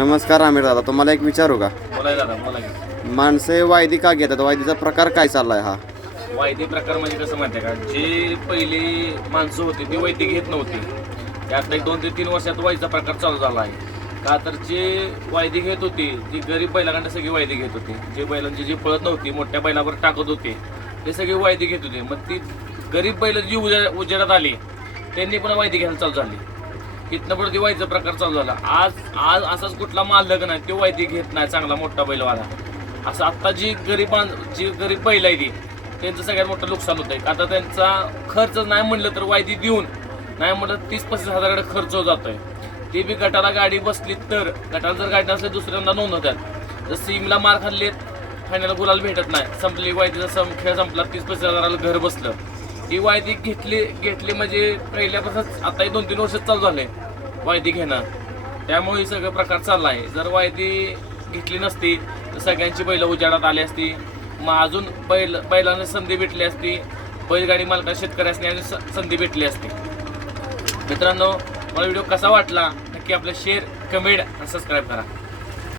नमस्कार आमिर दादा तुम्हाला एक विचारू का? बोलाय दादा बोला की. माणसे वायदी का घेतात? वायदीचा प्रकार काय चाललाय हा? वायदी प्रकार म्हणजे कसं माहिती आहे का? जे पहिली माणसं होती ती वैदी घेत नव्हती. त्यात एक दोन ते तीन वर्षात वाईचा प्रकार चालू झाला आहे. का तर जे वायदी घेत होती ती गरीब बैलाकडे सगळी वायदी घेत होती. जे बैलांची जी पळत नव्हती मोठ्या बैलावर टाकत होते ते सगळी वायदी घेत होते. मग ती गरीब बैल जी उजेड उजेडात आली त्यांनी पण वायदी घ्यायला चालू झाली. इथनं पण ती प्रकार चालू झाला. आज आज असाच कुठला मालक नाही तो वायदी घेत नाही चांगला मोठा बैलवाला. असं आत्ता जी गरिबां जी गरीब बैल आहे ती त्यांचं सगळ्यात मोठं नुकसान होतं आहे आता त्यांचा खर्च नाही म्हणलं तर वायदी देऊन नाही म्हटलं तीस पस्तीस हजाराकडे खर्च जातो आहे ते बी गटाला गाडी बसली तर गटाला जर गाडी नसली दुसऱ्यांदा नोंदवतात जर सीमला मार खाल्लेत फायनल गुलाल भेटत नाही. संपली वायदीचा सम खेळ संपला तीस पस्तीस हजाराला घर बसलं. ही वायदी घेतली घेतली म्हणजे पहिल्यापासूनच आता दोन तीन वर्ष चालू झाले वायदी घेणं. त्यामुळे सगळं प्रकार चालला आहे जर वायदी घेतली नसती तर सगळ्यांची बैल उजाडात आली असती. मग अजून बैल बैलांना संधी भेटली असती. बैलगाडी मालका शेतकऱ्यासनी आणि स- संधी भेटली असती. मित्रांनो मला व्हिडिओ कसा वाटला नक्की आपलं शेअर कमेंट आणि सबस्क्राईब करा.